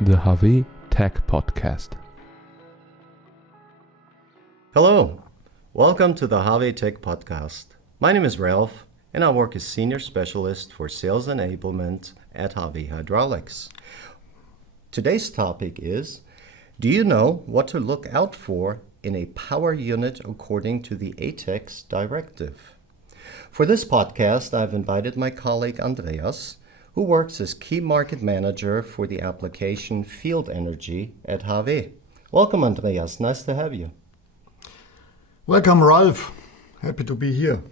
the HAWE Tech Podcast. Hello, welcome to the HAWE Tech Podcast. My name is Ralph, and I work as Senior Specialist for Sales Enablement at HAWE Hydraulics. Today's topic is, do you know what to look out for in a power unit according to the ATEX directive? For this podcast, I've invited my colleague Andreas, who works as Key Market Manager for the application Field Energy at HAWE. Welcome, Andreas. Nice to have you. Welcome, Ralph. Happy to be here.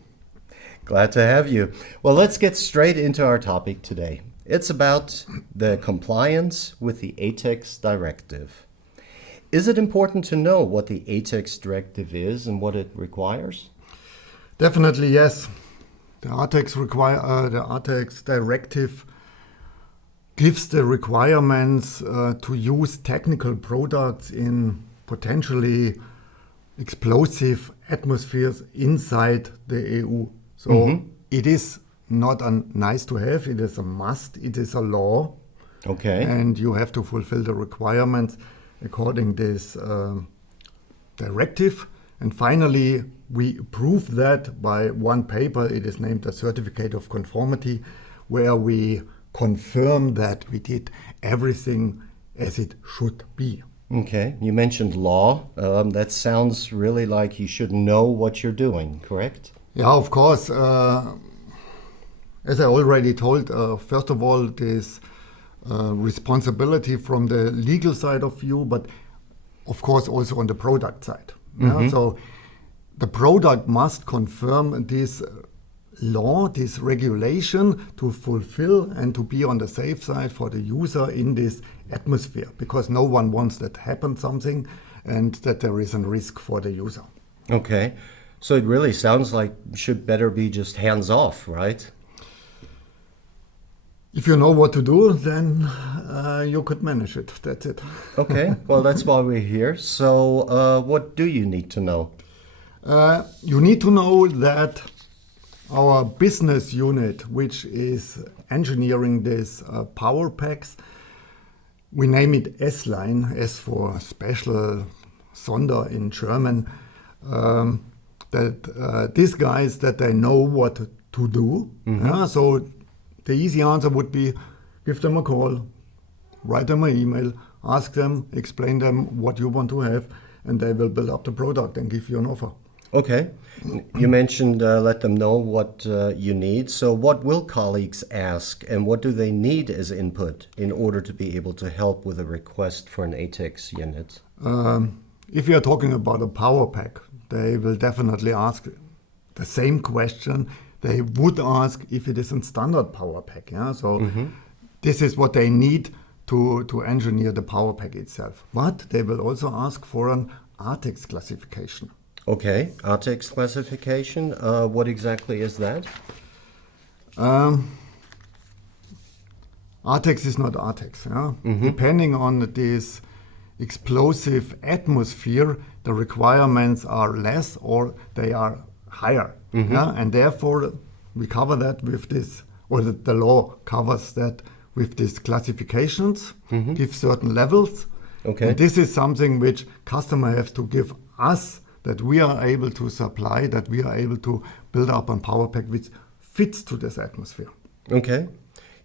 Glad to have you. Well, let's get straight into our topic today. It's about the compliance with the ATEX directive. Is it important to know what the ATEX directive is and what it requires? Definitely yes. The ATEX directive gives the requirements to use technical products in potentially explosive atmospheres inside the EU. So It is not a nice to have, it is a must, it is a law. Okay. And you have to fulfill the requirements according to this directive. And finally, we approve that by one paper. It is named a Certificate of Conformity, where we confirm that we did everything as it should be. Okay. You mentioned law. That sounds really like you should know what you're doing, correct? Yeah, of course. As I already told, first of all, this responsibility from the legal side of view, but of course also on the product side. Yeah? So the product must confirm this law, this regulation, to fulfill and to be on the safe side for the user in this atmosphere, because no one wants that happen something and that there is a risk for the user. Okay. So it really sounds like should better be just hands off, right? If you know what to do, then you could manage it. That's it. Okay. Well, that's why we're here. So what do you need to know? You need to know that our business unit, which is engineering this power packs, we name it S-Line, S for special Sonder in German, that these guys, that they know what to do. Yeah, so the easy answer would be give them a call, write them an email, ask them, explain them what you want to have, and they will build up the product and give you an offer. Okay. You mentioned let them know what you need. So what will colleagues ask and what do they need as input in order to be able to help with a request for an ATEX unit? If you are talking about a power pack, they will definitely ask the same question they would ask if it is a standard power pack. Yeah? So this is what they need to engineer the power pack itself. But they will also ask for an ATEX classification. Okay, ATEX classification. What exactly is that? ATEX is not ATEX. Yeah? Depending on this explosive atmosphere, the requirements are less or they are higher. Yeah? And therefore, we cover that with this, or the law covers that with these classifications, give certain levels. Okay. And this is something which customer has to give us, that we are able to supply, that we are able to build up a power pack which fits to this atmosphere. Okay.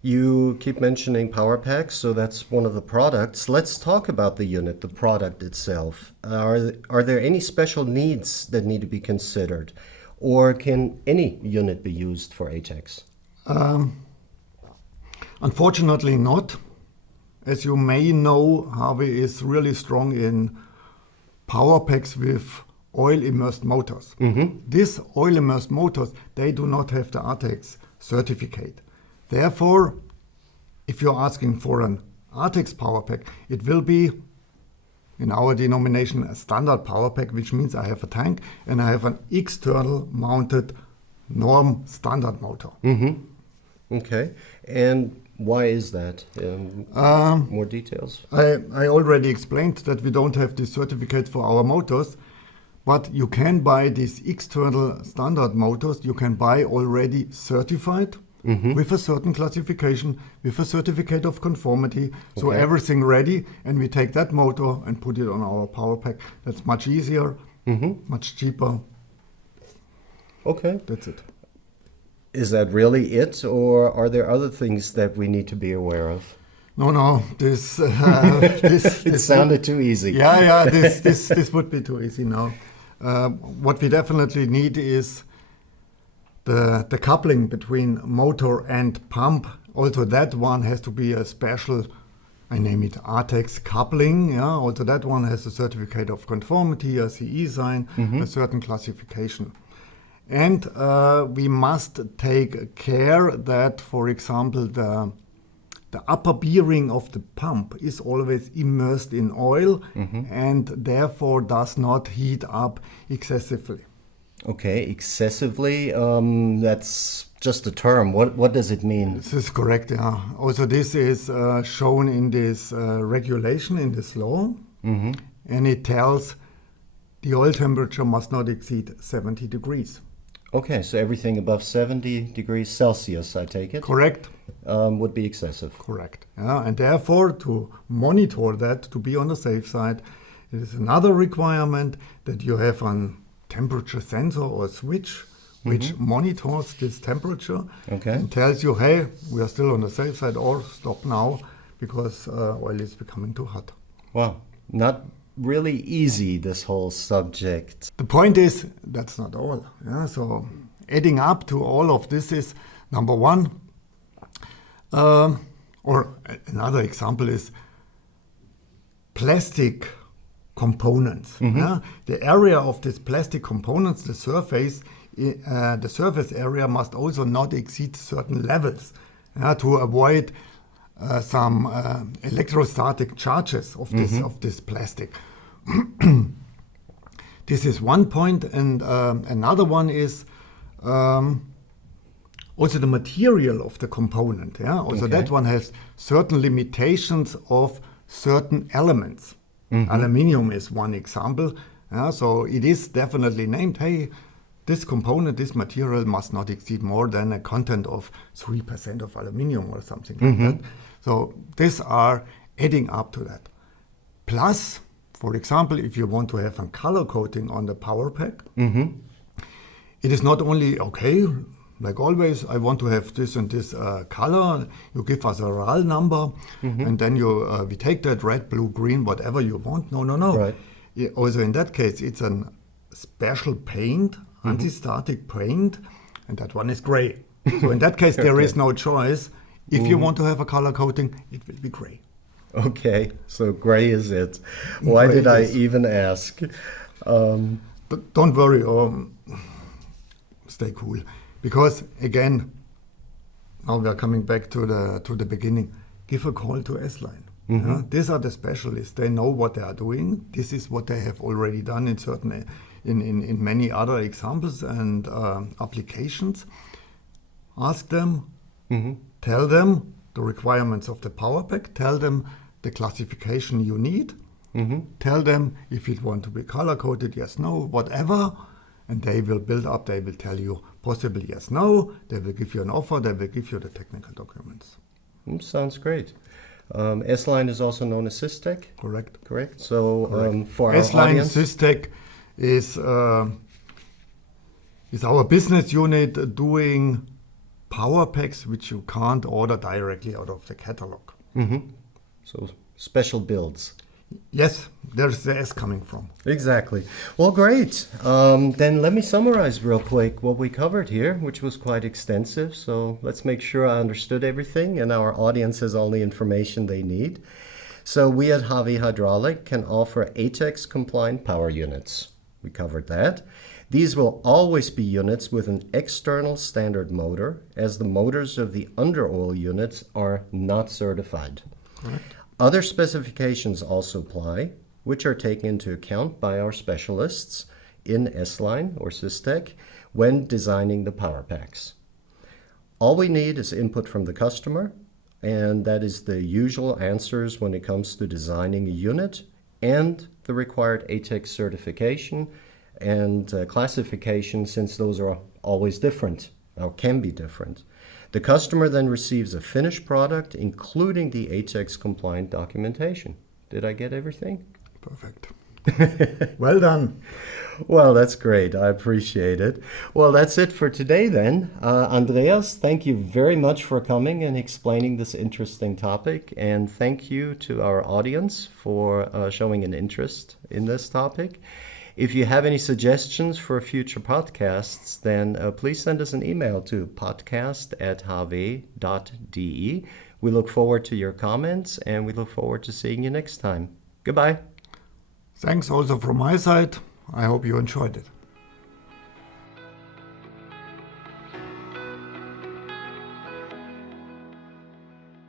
You keep mentioning power packs, so that's one of the products. Let's talk about the unit, the product itself. Are there any special needs that need to be considered? Or can any unit be used for ATEX? Unfortunately not. As you may know, HAWE is really strong in power packs with oil-immersed motors. These oil-immersed motors, they do not have the ATEX certificate. Therefore, if you're asking for an ATEX power pack, it will be, in our denomination, a standard power pack, which means I have a tank and I have an external mounted norm standard motor. Okay. And why is that? More details? I already explained that we don't have this certificate for our motors, but you can buy these external standard motors, you can buy already certified. with a certain classification, with a certificate of conformity. So everything ready, and we take that motor and put it on our power pack. That's much easier, much cheaper. Okay. That's it. Is that really it, or are there other things that we need to be aware of? No, this It sounded too easy. Yeah, this would be too easy now. What we definitely need is the coupling between motor and pump. Also, that one has to be a special, I name it ATEX coupling. Yeah, also that one has a certificate of conformity, a CE sign, a certain classification. And we must take care that, for example, the upper bearing of the pump is always immersed in oil and therefore does not heat up excessively. Okay, excessively, that's just a term. What does it mean? This is correct, yeah. Also, this is shown in this regulation, in this law, and it tells the oil temperature must not exceed 70 degrees. Okay, so everything above 70 degrees Celsius, I take it, Correct? would be excessive. Correct. Yeah, and therefore, to monitor that, to be on the safe side, it is another requirement that you have a temperature sensor or switch which monitors this temperature and tells you, hey, we are still on the safe side, or stop now because oil is becoming too hot. Wow, not really easy, this whole subject. The point is, that's not all. Yeah? So adding up to all of this is, number one, or another example is plastic components. Yeah? The area of these plastic components, the surface area must also not exceed certain levels to avoid some electrostatic charges of this plastic. This is one point, and another one is also the material of the component. Yeah, also that one has certain limitations of certain elements. Aluminium is one example. So it is definitely named, hey, this component, this material must not exceed more than a content of 3% of aluminium or something like that. So these are adding up to that. Plus, for example, if you want to have a color coating on the power pack, it is not only, okay, like always, I want to have this and this color. You give us a RAL number, and then we take that red, blue, green, whatever you want. No. Right. Also in that case, it's a special paint, anti-static paint, and that one is gray. So in that case, there is no choice. If you want to have a color coating, it will be gray. Okay, so gray is it. Why Gray did I is- even ask? But don't worry, stay cool. Because again, now we are coming back to the beginning. Give a call to S-Line. These are the specialists. They know what they are doing. This is what they have already done in many other examples and applications. Ask them, tell them the requirements of the power pack, tell them the classification you need, tell them if you want to be color coded, yes, no, whatever, and they will build up, they will tell you possibly yes, no, they will give you an offer, they will give you the technical documents. Sounds great. S-Line is also known as SysTech, Correct. correct? So for our S-Line audience, SysTech is our business unit doing power packs which you can't order directly out of the catalog. so special builds. Yes, there's the S coming from. Exactly. Well, great. Then let me summarize real quick what we covered here, which was quite extensive. So let's make sure I understood everything and our audience has all the information they need. So we at HAWE Hydraulik can offer ATEX compliant power units. We covered that. These will always be units with an external standard motor, as the motors of the under-oil units are not certified. Correct. Other specifications also apply, which are taken into account by our specialists in S-Line or SysTech when designing the power packs. All we need is input from the customer, and that is the usual answers when it comes to designing a unit and the required ATEX certification and classification, since those are always different or can be different. The customer then receives a finished product, including the ATEX compliant documentation. Did I get everything? Perfect. Well done. Well, that's great. I appreciate it. Well, that's it for today then. Andreas, thank you very much for coming and explaining this interesting topic. And thank you to our audience for showing an interest in this topic. If you have any suggestions for future podcasts, then please send us an email to podcast@hawe.de. We look forward to your comments and we look forward to seeing you next time. Goodbye. Thanks also from my side. I hope you enjoyed it.